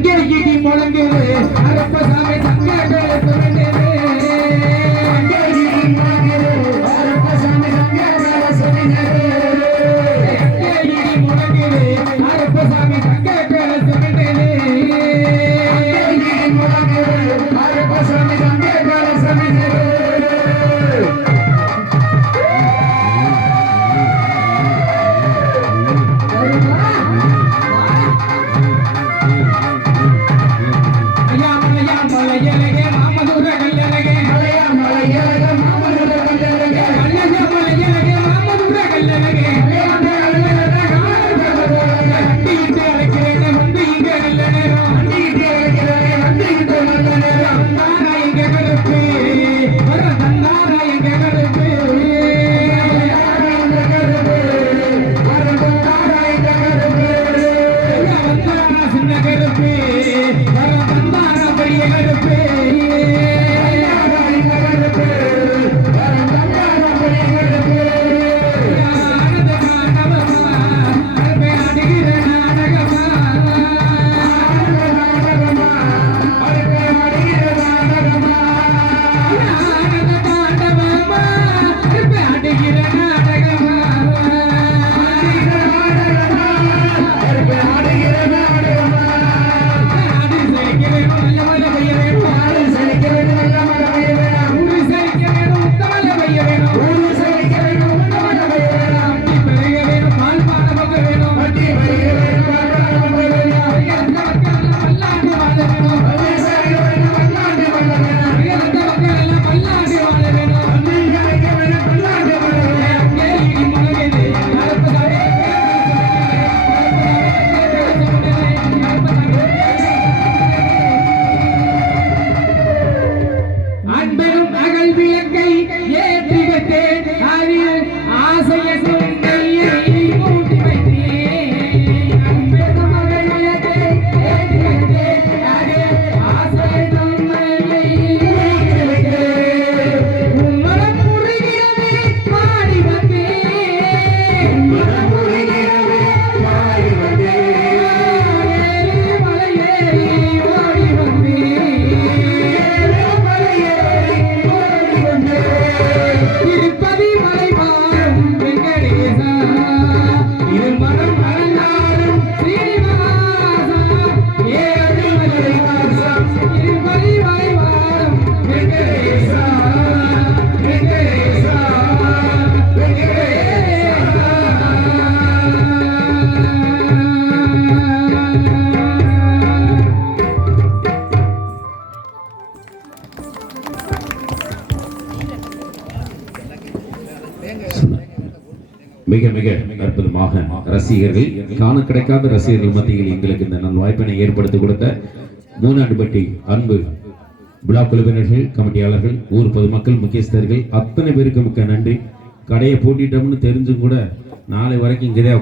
அங்கே இடி முழங்குது அரப்பசாமி தங்கங்கள் சுரண்டுது அங்கே இடி முழங்குது அரப்பசாமி தங்கங்கள் சுரண்டுது அங்கே இடி முழங்குது அரப்பசாமி தங்கங்கள் சுரண்டுது அங்கே இடி முழங்குது அரப்பசாமி தங்கங்கள் சுரண்டுது மிக மிக அற்புதமாக ரசிகர்கள் காண கிடைக்காத ரசிகர்கள் மத்தியில் எங்களுக்கு இந்த நல் வாய்ப்பினை ஏற்படுத்தி கொடுத்த மூனாண்டுபட்டி அன்பு விழா குழுவினர்கள், கமிட்டியாளர்கள், ஊர் பொதுமக்கள், முக்கியஸ்தர்கள் அத்தனை பேருக்கு மிக்க நன்றி. கடையை பூட்டிட்டோம்னு தெரிஞ்சும் கூட நாளை வரைக்கும் இங்கேதான்